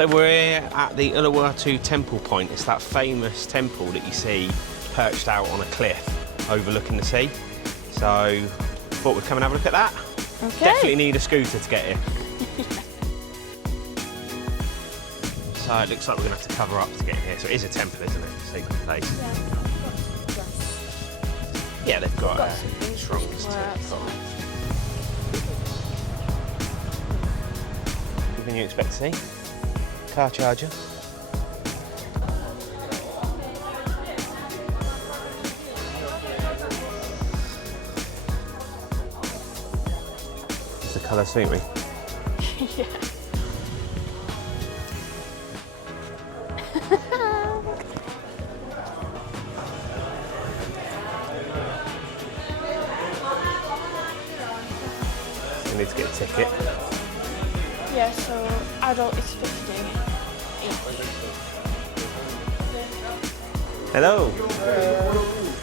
So we're at the Uluwatu Temple point. It's that famous temple that you see perched out on a cliff overlooking the sea. So thought we'd come and have a look at that. Okay. Definitely need a scooter to get here. So it looks like we're going to have to cover up to get in here. So it is a temple, isn't it? A sacred place. Yeah, they've got trunks to Anything you expect to see? Car charger. It's the colour suit me. Yeah. We need to get a ticket. Yeah, so adult is 50. Hello.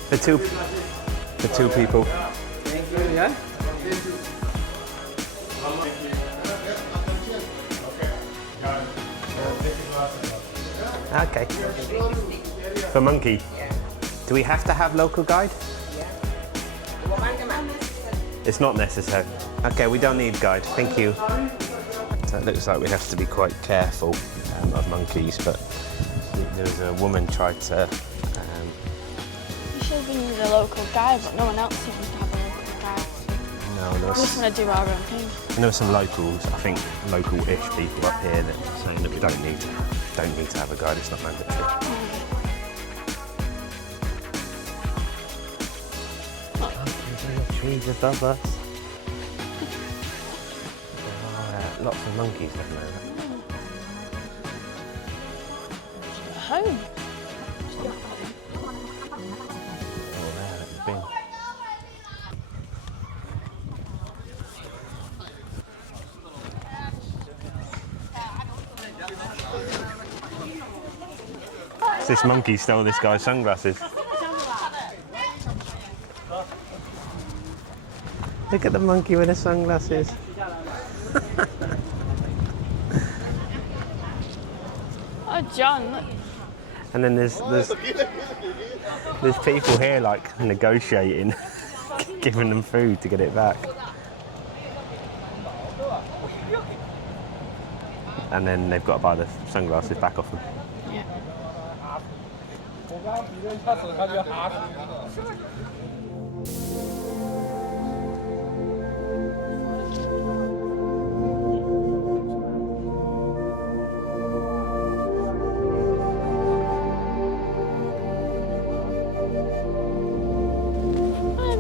The two people. Yeah. Okay. For monkey. Do we have to have local guide? It's not necessary. Okay, we don't need guide. Thank you. So it looks like we have to be quite careful of monkeys, but there's a woman tried to. You should have been a local guide, but no one else seems to have a local guide. No, We just want to do our own thing. and there were some locals, I think local-ish people up here that are saying that we don't need to have a guide. It's not mandatory. Trees above us. Lots of monkeys living over. Home. Oh, there at the bin. This monkey stole this guy's sunglasses. Look at the monkey with the sunglasses. Oh, John, look. And then there's people here like negotiating, giving them food to get it back. And then they've got to buy the sunglasses back off them. Yeah.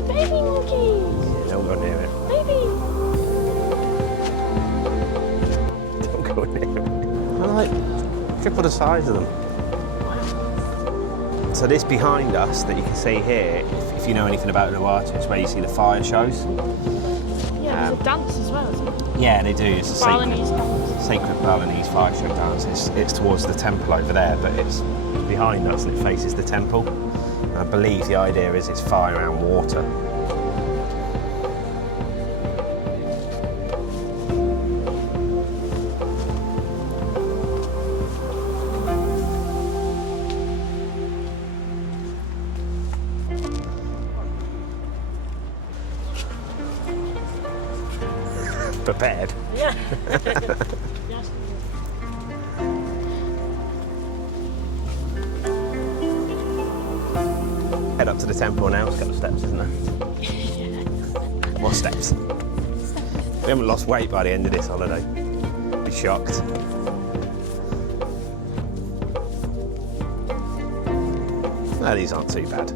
Baby monkeys! Don't go near it. Baby! Don't go near it. They're like triple the size of them. So this behind us that you can see here, if you know anything about Uluwatu, it's where you see the fire shows. Yeah, there's a dance as well, isn't it? Yeah, they do. It's a Balinese dance. sacred Balinese fire show dance. It's towards the temple over there, but it's behind us and it faces the temple. And I believe the idea is it's fire and water. Prepared. Yeah. Head up to the temple now. It's a couple of steps, isn't there? More steps. We haven't lost weight by the end of this holiday. Be shocked. No, these aren't too bad.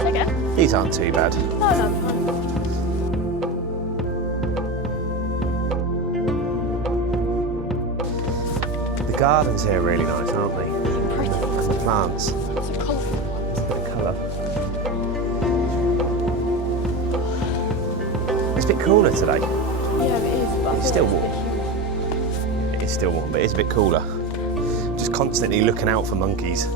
Okay. These aren't too bad. No, no, no. The gardens here are really nice, aren't they? Pretty. And the plants. It's a colourful one. The colour. It's a bit cooler today. Yeah, it is. But It's still warm. It is still warm, but it's a bit cooler. Just constantly looking out for monkeys.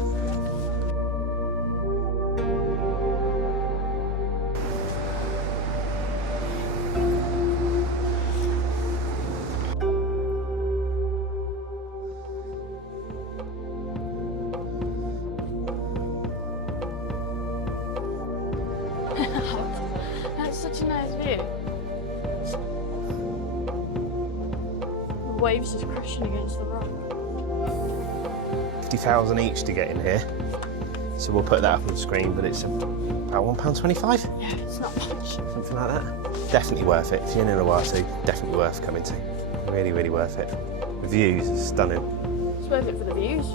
nice view. The waves just crashing against the rock. 50,000 each to get in here. So we'll put that up on the screen, but it's about £1.25? Yeah, it's not much. Something like that. Definitely worth it. If you're in Uluwatu, definitely worth coming to. Really, really worth it. The views are stunning. It's worth it for the views.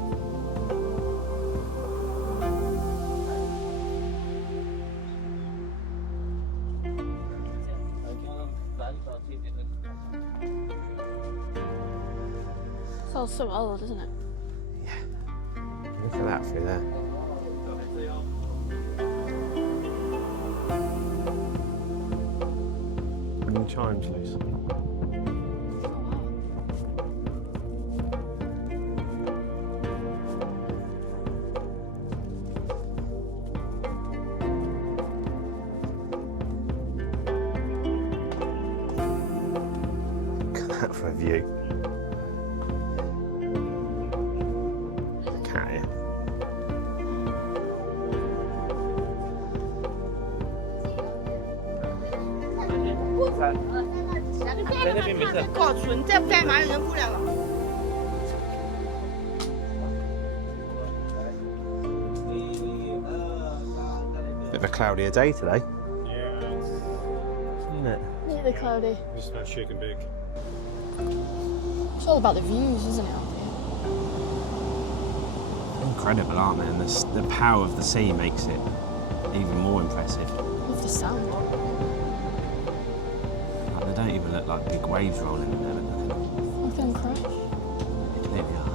It's all so old, isn't it? Yeah. Look at that through there. And the chimes loose. Look at that for a view. Look at it. Bit of a cloudier day today, Yeah, isn't it? Really cloudy. it's not shaking big. It's all about the views, isn't it, out here? Incredible, aren't they? And the power of the sea makes it even more impressive. Love the sound. Like, they don't even look like big waves rolling in there. Look at them. Look at them crash. They completely are.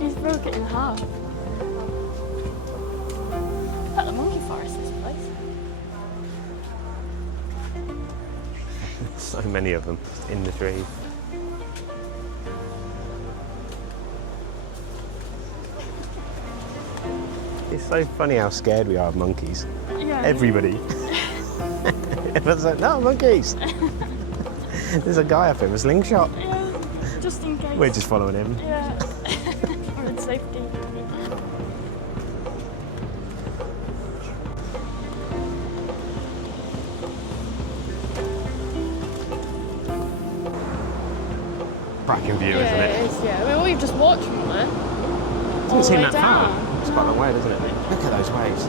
He's broke it in half. At the monkey forest, this place. So many of them in the trees. It's so funny how scared we are of monkeys. Yeah. Everybody. Everyone's like, no, monkeys! There's a guy up here with a slingshot. Yeah, just in case. We're just following him. Yeah. For its safety. Cracking view, Yeah, isn't it it? is, yeah. I mean, we've just walked from there. Doesn't seem that down. far. It's quite a long way, doesn't it? Look at those waves.